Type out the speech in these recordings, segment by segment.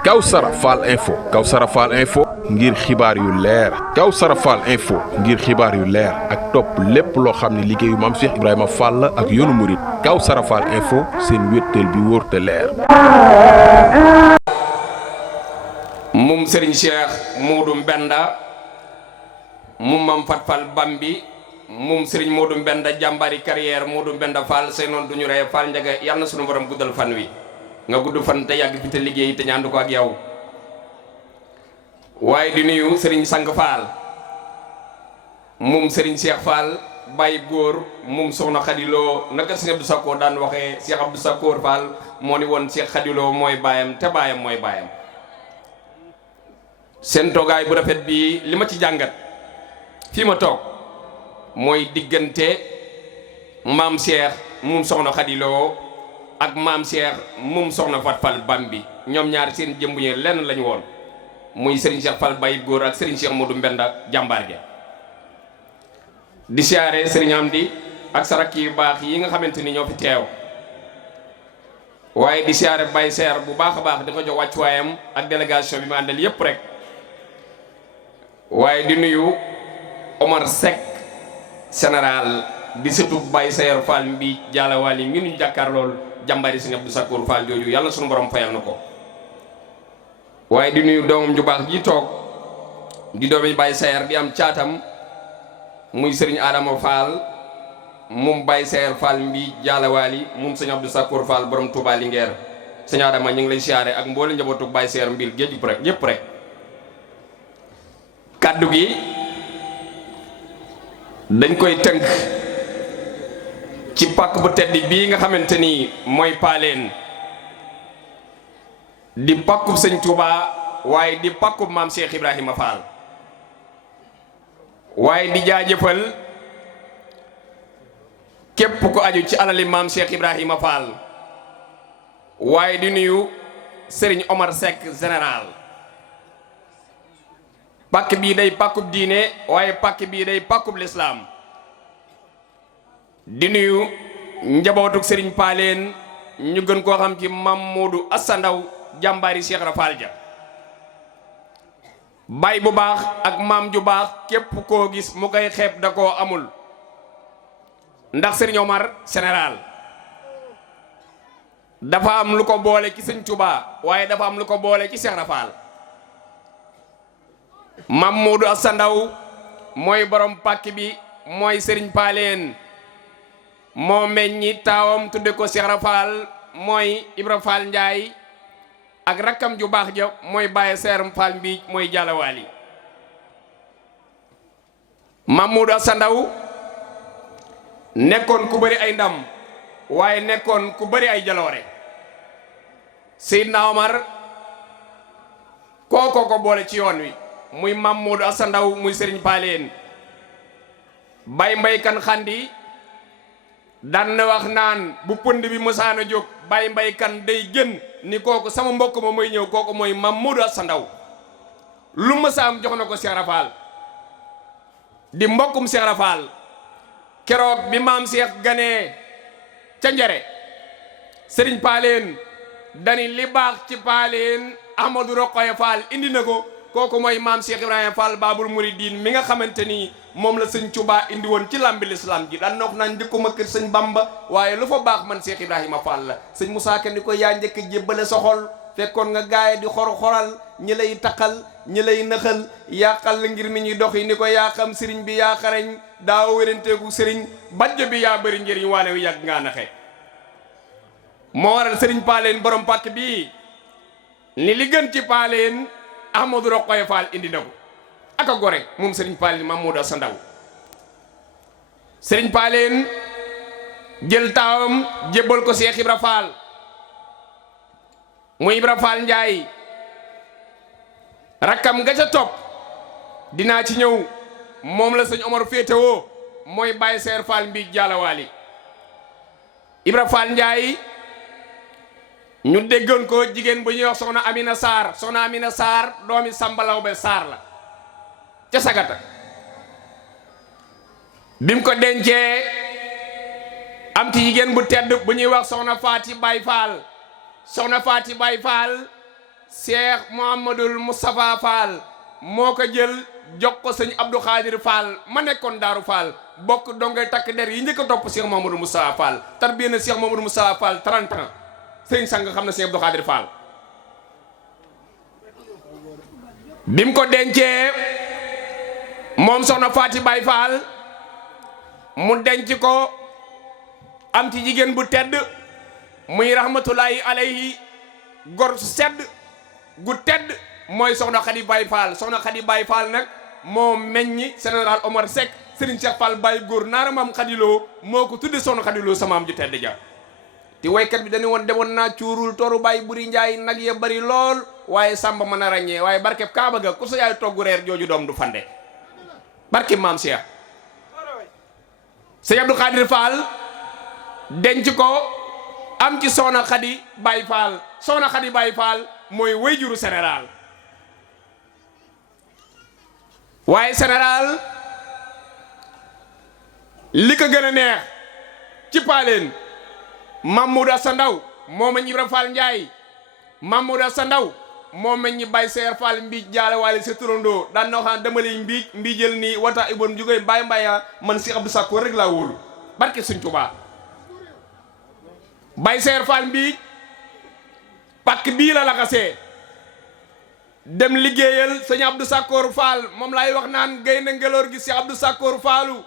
Kawsara Fall info ngir xibaar yu leer Kawsara Fall info ngir xibaar yu leer ak topp lépp loo xam ne liggéeyu Maam Cheikh Ibrahima Fall la ak yoonu murit Kawsara Fall info seen wéttal bi wóor te leer. moom Serigne Cheikh Modou Mbenda moom Mame Fat Fall Bambi moom Serigne Modou Mbenda jàmbari carrière Modou Mbenda Fall say noonu duñu rey Fall Njaga yàlla na sunu borom guddal fan wi nga gudd fan te yàgg fi te liggéey te ñaandu ko ak yow. waaye di nuyu Serigne Sang Fall moom Serigne Cheikh Fall Baye góor moom soxna Khadilo naka Serigne Abdou Sakkoor daan waxee Cheikh Abdou Sakkoor Fall moo ni woon Cheikh Khadilo mooy baayam te baayam mooy baayam. seen toogaay bu rafet bii li ma ci jàngat fii ma toog mooy diggante maam Cheikh moom soxna Khadilo ak maam Cheikh moom soxna Fat Fall Bambi ñoom ñaar seen jëmb yi lenn lañu woon muy Serigne Cheikh Fall Baye góor ak Serigne Cheikh Modou Mbenda jàmbaar ge di siyaare Serigne Amdi ak sarak yu baax yi nga xamante ni ñoo fi teew waaye di siyaare Baye Seer bu baax a baax di ko jox wàccuwaayam ak délégation bi ma àndal yépp rek waaye di nuyu Omar Seck général di sëtu Baye Seer Fall mbi jaalawaal yi ngi ñu jàkkaar lool jàmbari Serigne Abdou Sakkoor Fall jooju yàlla sunu borom fayal na ko waaye di nuyu doomam ju baax ji toog di doomi Baye Seer di am caatam muy Serigne Adama Fall moom Baye Seer Fall mbi jaalawaali moom Serigne Abdou Sakkoor Fall borom Touba Linguère Serigne Adama ñu ngi lay siyaare ak mboole njabootu Baye Seer mbil géej rek yépp rek kaddu gi dañ koy tënk ci pàkk bu tedd bii nga xamante ni mooy paaleen di pàkkub sëñ Touba waaye di pàkkub maam Cheikh Ibrahima Fall waaye di jaajëfal képp ko aju ci alali maam Cheikh Ibrahima Fall waaye di nuyu Serigne Omar Seck général pàkk bii day pàkkub diine waaye pàkk bii day pàkkub lislaam di nuyu njabootuk Serigne Paaleen ñu gën koo xam ci Mamadou Assa Ndaw jàmbaari Cheikh Rafal ja baay bu baax ak maam ju baax képp koo gis mu koy xeeb da koo amul ndax Serigne Omar général dafa am lu ko boole ci Sëñ Tuubaa waaye dafa am lu ko boole ci Cheikh Rafal Mamadou Assa Ndaw mooy borom pàkk bi mooy Serigne Paaleen moo meññi taawam tudde ko Cheikh Rafal mooy Ibra Fall Njaay ak rakkam ju baax ja mooy Baye Seer Fall mbi mooy jalawaali Mamadou Assa Ndaw nekkoon ku bëri ay ndam waaye nekkoon ku bëri ay jaloore Seydina Omar kooko ko boole ci yoon wi muy Mamadou Assa Ndaw muy Serigne Paaleen Baye Mbay kan xandi daan na wax naan bu pënd bi mësaana jóg Baye Mbay kan day gën ni kooku sama mbokk ma mooy ñëw kooku mooy Mamadou Assa Ndaw lu mësaam jox na ko Cheikh Rafal di mbokkum Cheikh Rafal keroog bi maam Cheikh ganee ca njare Serigne Paaleen dani li baax ci Paaleen Ahmadou Rokhaya Fall indi na ko kooku mooy maam Cheikh Ibrahima Fall Babul Mouridine mi nga xamante ni moom la sëñ Touba indi woon ci lambi l'islam ji daan nook naan njëkkuma kër sëñ Bamba waaye lu fa baax man Cheikh Ibrahima Fall la sëñ Moussa Ka ni ko yaa njëkk jébbale soxol fekkoon nga gaay di xoral ñi lay taqal ñi lay nëxal yàqal la ngir mi ñuy dox yi ni ko yaa xam sëriñ bi yaa xarañ daaw wéranteegu sëriñ bajjo bi yaa bëri njëriñ waane wi yàgg ngaa naxe moo waral sëriñ Paaleen borom pàkk bii ni li gën ci Paaleen Ahmadou Rokhaya Fall indi na ko aka gore moom Serigne Paaleen Mamadou Assa Ndaw Serigne Paaleen jël taawam jébbal ko Cheikh Ibra Fall muy Ibra Fall Njaay rakkam nga ca topp dinaa ci ñëw moom la sëñ Omar féetewoo mooy Baye Seer Fall mbi jaalawaali Ibra Fall Njaay ñu déggoon ko jigéen bu ñuy wax soxna Amina Sarr doomi Sambalaw be Sarr la ca Sagata bim ko dencee am ci jigéen bu tedd bu ñuy wax soxna Faati Baye Fall soxna Faati Baay Faal Cheikh Mouhamadul Moustapha Fall moo ko jël jox ko sëñ Abdou Khadir Fall ma nekkoon Daaru Fall bokk dongay takk der yi njëkk a topp Cheikh Mouhamadul Moustapha Fall tarbiya na Cheikh Mouhamadul Moustapha Fall 30 ans sëñ sang xam na sëñ Abdou Khadir Fall bim ko dencee moom soxna Faati Baay Faal mu denc ko am ci jigéen bu tedd muy rahmatullahi alayhi gor su sedd gu tedd mooy soxna Khady Baye Fall soxna Khady Baye Fall nag moo meññi général Omar Seck Serigne Cheikh Fall Baye góor naara maam Khadiloo moo ko tudde soxna Khadiloo samaam ju tedd ja te waykat bi dañu woon demoon naa cuurul toru Baye buri njaay nag ya bari lool waaye sàmba mën a ràññee waaye barkeb kaaba ga ku sa yaay togg reer jooju doom du fande barkeb maam Cheikh Sëñ Abdou Khadir Fall denc ko am ci soxna Khady Baye Fall soxna Khady Baye Fall mooy wayjuru général waaye général li ko gën a neex ci paaleen Mamadou Assa Ndaw moo meñ Ibra Fall Ndiaye Mamadou Assa Ndaw moo meñ Baye Seer Fall mbiij jaale waale sa turandoo daan na waxaan dama lay mbiijal nii wata ibon jógee Baye Mbaya man si Abdou Sakkoor rek laa wóolu barke Sëñ Tuubaa Baye Seer Fall mbiij pàkk bii la laxasee dem liggéeyal sëñ Abdou Sakkoor Fall moom laay wax naan gaynde ngeloor gi si Abdou Sakkoor Fallu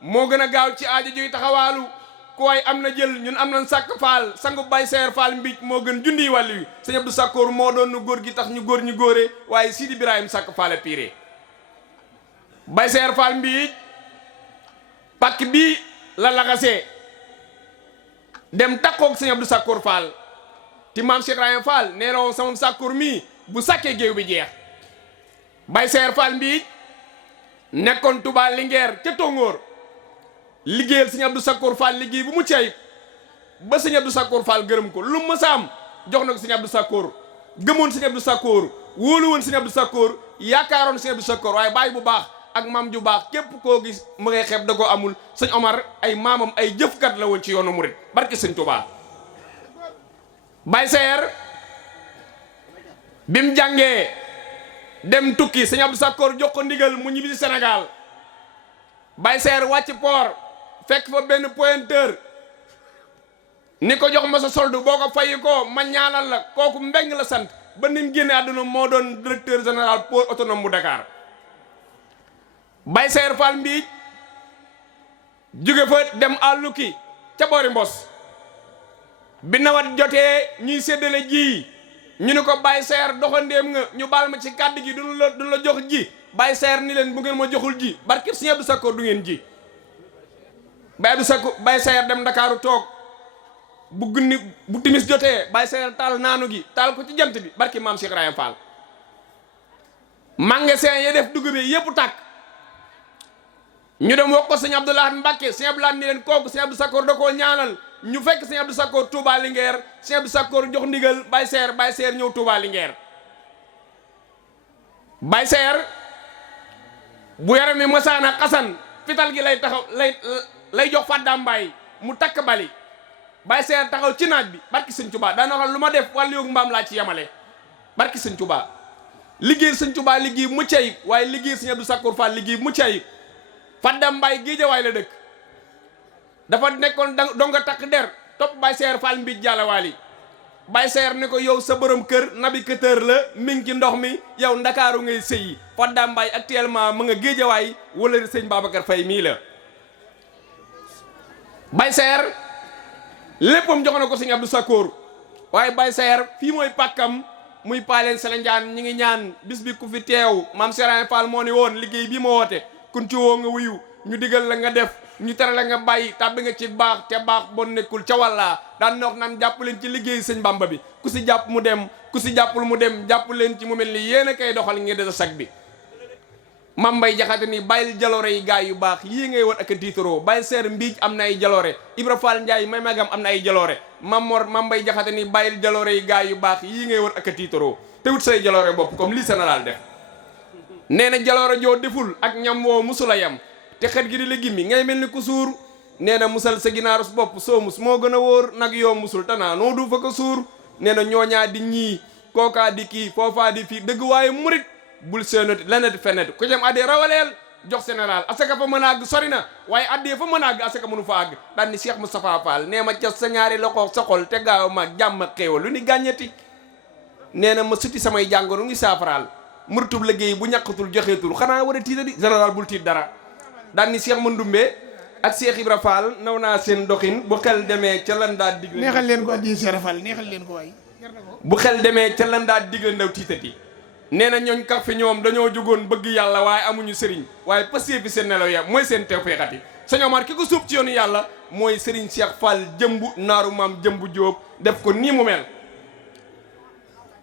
moo gën a gaaw ci aajo juy taxawaalu ku waay am na jël ñun am nañ sàkk Fall sangu Baye Seer Fall mbiij moo gën junniy wàll wi sëñ Abdou Sakkoor moo doon nu góor gi tax ñu góor ñu góore waaye Sidi Ibrahima sàkk Fall piré Baye Seer Fall mbiij pàkk bii la laxasee dem takkoog sëñ Abdou Sakkoor Fall ti maam Cheikh Ibrahima Fall nee na woon sama Sakkoor mii bu sàkkee géew bi jeex Baye Seer Fall mbiij nekkoon Touba Linguère ca Tongoor liggéeyal sëñ Abdou Sakkoor Fall liggéey bu mu cayib ba sëñ Abdou Sakkoor Fall gërëm ko lu ma saam jox na ko sëñ Abdou Sakkoor gëmoon sëñ Abdou Sakkoor wóolu woon sëñ Abdou Sakkoor yaakaaroon sëñ Abdou Sakkoor waaye baay bu baax ak maam ju baax képp koo gis mu ngay xeeb da ko amul sëñ Omar ay maamam ay jëfkat la woon ci yoonu murit barke sëñ Touba Baye Seer bim jàngee dem tukki sëñ Abdou Sakkoor jox ko ndigal mu ñibbi si Sénégal Baye Seer wàcc port fekk fa benn pointeur ni ko jox ma sa soldu boo ko fayi ko ma ñaanal la kooku Mbeng la sant ba nim génne àdduna moo doon directeur général port autonome bu Dakar Baye Seer Fall mbiij jóge fa dem àlluki ca boori Mbos bi nawet jotee ñuy séddale ji ñu ni ko Baye Seer doxandéem nga ñu baal ma ci kàddu gi duñ la jox ji Baye Seer ni leen bu ngeen ma joxul ji barke Sëñ Abdou Sakkoor du ngeen ji Baye Seer dem Ndakaaru toog bu timis jotee Baye Seer taal naanu gi taal ko ci jant bi barke maam Cheikh Ibrahima Fall magasin ya def dugub bi yëpp tàkk ñu dem wax ko sëñ Abdou Lahad Mbacke sëñ Abdou Lahad ni leen kooku sëñ Abdou Sakkoor da koo ñaanal ñu fekk sëñ Abdou Sakkoor Touba Linguère sëñ Abdou Sakkoor jox ndigal Baye Seer ñëw Touba Linguère Baye Seer bu yaram mi masaana xasan fital gi lay taxaw lay jox fàddaam Baye mu takk bali Baye Seer taxaw ci naaj bi barki sëñ Touba daana wax lu ma def wàllu yoog mbaam laa ci yemale barki sëñ Touba liggéey sëñ Touba liggéey mucc ayib waaye liggéey sëñ Abdou Sakkoor Fall liggéey mucc ayib fàddaam Baye Géejawaay la dëkk dafa nekkoon donga takk der topp Baye Seer Fall mbiij jaalawaali Baye Seer ni ko yow sa borom kër navigateur la mi ngi ci ndox mi yow Ndakaaru ngay sëyi fàddaam Baye actuellement mu nga Géejawaay wala sëñ Babacar Faye mii la Baye Seer léppam jox na ko sëñ Abdou Sakkoor waaye Baye Seer fii mooy pàkkam muy paaleen Selenjaan ñi ngi ñaan bis bi ku fi teew maam Serigne Fall moo ni woon liggéey bii ma woote kun ci woo nga wuyu ñu digal la nga def ñu tere la nga bàyyi tàbbi nga ci baax te baax bon nekkul ca wàllaa daan na wax naan jàpp leen ci liggéey sëñ Bamba bi ku si jàpp mu dem ku si jàppul mu dem jàpp leen ci mu mel ni yéen a koy doxal ngeen desa sag bi Mame Mbaye Jaxate ni bàyyil jaloore yi gaay yu baax yii ngay war ak a tiitaroo Baye Seer mbiij am na ay jaloore Ibra Fall Ndiaye may magam am na ay jaloore Mame Mbaye Jaxate ni bàyyil jaloore yi gaay yu baax yii ngay war ak a tiitaroo te wut say jaloore bopp comme lii général def nee na jaloore joo deful ak ñam woo musula yam te xet gi di la gimmi ngay mel ni ku suur nee na musal sa ginaarus bopp soo mus moo gën a wóor nag yoo musul tanaa noo du fa ko suur nee na ñooñaa di ñii kookaa di kii foofaa di fii dëgg waaye murit bul seenati lenati feneti ku jëm addee rawaleel jox général asaka fa mën a àgg sori na waaye addee fa mën a àgg asaka mënu fa àgg daan ni Cheikh Moustapha Fall nee ma ca sa ñaari loxo sa xol te gaaw ma jàmm ak xéewal lu ni gàññeti nee na ma suti samay jàngoro ngi saafaraal muritub liggéey bu ñàkkatul joxeetul xanaa war a tiita di général bul tiit dara daan ni Cheikh Mandoumbe ak Cheikh Ibra Fall naw naa seen doxin bu xel demee ca lan daa digle neexal leen ko addi Cheikh Fall neexal leen ko waay bu xel demee ca lan daa digle ndaw tiitati nee na ñooñ kar fi ñoom dañoo jógoon bëgg yàlla waaye amuñu sëriñ waaye pasee fi seen nelaw ya mooy seen teew feexati sëñ Omar ki ko suub ci yoonu yàlla mooy Serigne Cheikh Fall jëmbu naaru maam jëmbu Jóob def ko nii mu mel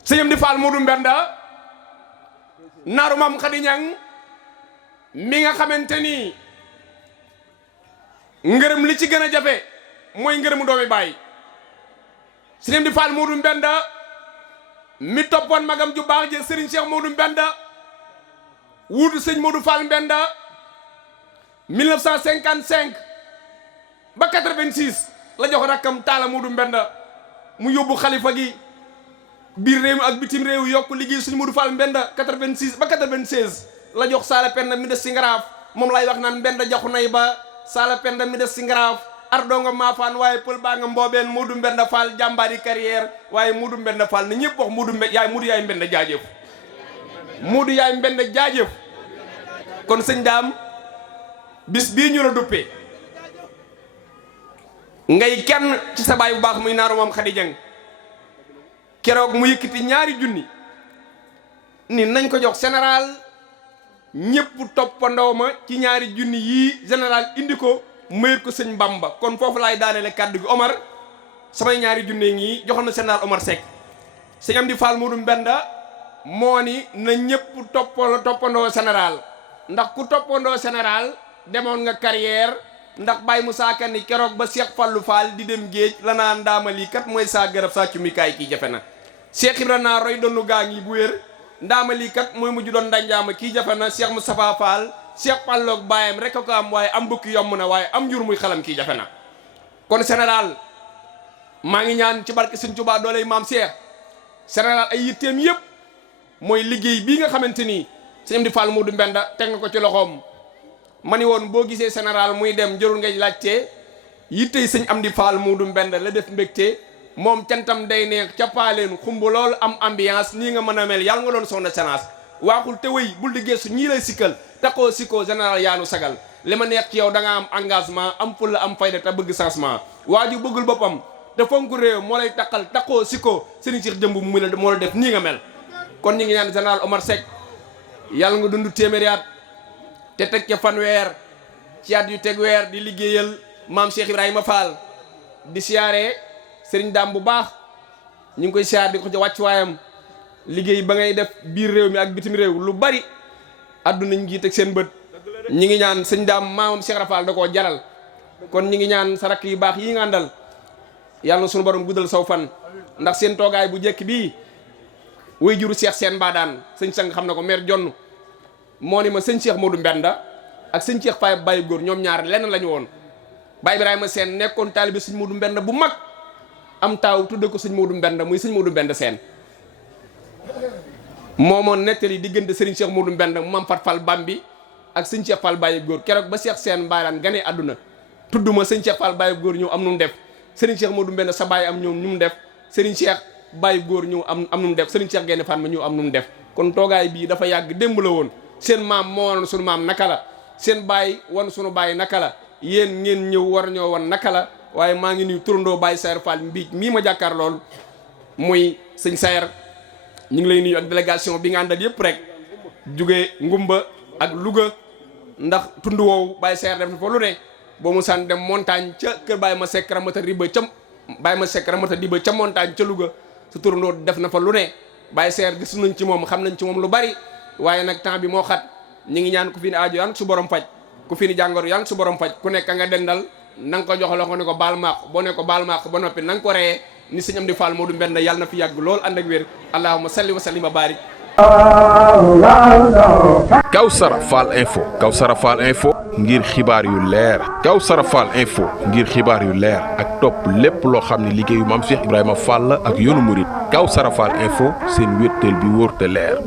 sëñam di Fall Modou Mbenda naaru maam Khady Niang mi nga xamante ni ngërëm li ci gën a jafe mooy ngërëmu doomi baay sëñam di Fall Modou Mbenda mi toppoon magam ju baax je Serigne Cheikh Modou Mbenda wuutu sëñ Modou Fall Mbenda 1955 ba 86 la jox rakkam Talla Modou Mbenda mu yóbbu xalifa gi biir réew mi ak bitim réew yokk liggéey sëñ Modou Fall Mbenda 86 ba 96 la jox Sala Penda mi des si ngaraaf moom lay wax naan Mbenda jaxu nay ba Sala Penda mi des si ngaraaf ardonga maafaan waaye pël baa nga mboobeen Modou Mbenda Fall jàmbaari carrière waaye Modou Mbenda Fall na ñëpp wax Modou yaay Mbenda jaajëf Modou yaay Mbenda jaajëf kon sëñ daam bis bii ñu la duppee ngay kenn ci sa baay bu baax muy naaru moom Khady Dieng keroog mu yëkkati ñaari junni ni nañ ko jox général ñëpp toppandoo ma ci ñaari junni yii général indi ko mayet ko sëñ Bamba kon foofu laay daaneele kàddu gi Omar samay ñaari junne ngi joxoon na général Omar Seck sëñ Amdi Fall Modou Mbenda moo ni na ñëpp toppandoo général ndax ku toppandoo général demoon nga carrière ndax Baye Moussa Ka ni keroog ba Cheikh Fallou Fall di dem géej la naan ndaamali kat mooy saa garab saa cumikaay kii jafe na Cheikh Ibra naa roy doonu gaa ngi bu wér ndaamali kat mooy mujj doon ndanjaama kii jafe na Cheikh Moustapha Fall Cheikh Falloog baayam rek ko am waaye am mbokki yomb na waaye am njur muy xalam kii jafe na kon général maa ngi ñaan ci barke Sëñ Tuubaa dooley maam Cheikh général ay yitteem yëpp mooy liggéey bii nga xamante ni sëñ Amdi Fall Modou Mbenda teg nga ko ci loxoom ma ni woon boo gisee général muy dem jërul ngay laajte yittey sëñ Amdi Fall Modou Mbenda la def mbégte moom cantam day neex cappaaleen xumb loolu am ambiance nii nga mën a mel yàlla nga doon soxna séance waaxul te wëy bul di geesu ñii lay sikkal taxoo sikkoo général yaanu sagal li ma neex ci yow da nga am engagement am fulla am fayda te bëgg changement waa ju bëggul boppam te fonk réew moo lay taqal taxoo sikkoo Serigne Cheikh jëmb mu la moo la def nii nga mel kon ñu ngi ñaan général Omar Seck yàlla nga dund téeméeri at te teg ca fanweer ci at yu teg weer di liggéeyal maam Cheikh Ibrahima Fall di siyaare Serigne Dame bu baax ñu ngi koy siyaar di ko ci wàccuwaayam liggéey ba ngay def biir réew mi ak bitim réew lu bari àdduna ñu ngi teg seen bët ñi ngi ñaan sëñ Dame maamam Cheikh Rafal da koo jaral kon ñi ngi ñaan sa rakk yu baax yi nga àndal yàlla na suñu borom guddal saw fan ndax seen toogaay bu jekk bii way juru Cheikh seen baadaan sëñ sang xam na ko maire jonn moo ni ma sëñ Cheikh Modou Mbenda ak sëñ Cheikh Faye Baye góor ñoom ñaar lenn la ñu woon Baye Ibrahima Sène nekkoon taalibe sëñ Modou Mbenda bu mag am taaw tudde ko sëñ Modou Mbenda muy sëñ Modou Mbenda Sène moomoon nettali diggante Serigne Cheikh Modou Mbenda mu am Fat Fall Bambi ak sëñ Cheikh Fall Baye góor keroog ba Cheikh seen baadaan ganee àdduna tudduma sëñ Cheikh Fall Baye góor ñëw am nu mu def Serigne Cheikh Modou Mbenda sa baay am ñëw nu mu def Serigne Cheikh Baye góor ñëw am nu mu def Serigne Cheikh Gaynde Fatma ñëw am nu mu def kon toogaay bii dafa yàgg démb la woon seen maam moo woon sunu maam naka la seen baay wan sunu baay naka la yéen ngeen ñëw war ñoo wan naka la waaye maa ngi nuyu turandoo Baye Sayer Fall mbiij mii ma jàkkaar lool muy sëñ Sayer ñu ngi lay nuyu ak délégation bi nga àndal yëpp rek jóge Ngumba ak Louga ndax tund woowu Baye Sayer def na fa lu ne boo mu saan dem montagne ca kër Baye ma sekk ramata riba ca Baye ma sekk ramata diba ca montagne ca Louga su turandoo def na fa lu ne Baye Sayer gis nañ ci moom xam nañ ci moom lu bari waaye nag temps bi moo xat ñi ngi ñaan ku fi ni aajo yàlla su borom faj ku fi ni jàngoro yàlla su borom faj ku nekk nga dendal na nga ko jox la ko ne ko baal maaq boo ne ko baal maaq ba noppi na nga ko reyee ni sëñ Amdi Fall Modou Mbenda yàlla na fi yàgg lool ànd ak wér allahumma salli wa sallim wa barik Kawsara Fall Info ngir xibaar yu leer Kawsara Fall info ngir xibaar yu leer ak topp lépp loo xam ne liggéeyu maam Cheikh Ibrahima Fall ak yoonu murit Kawsara Fall info seen wéttal bi wóor te leer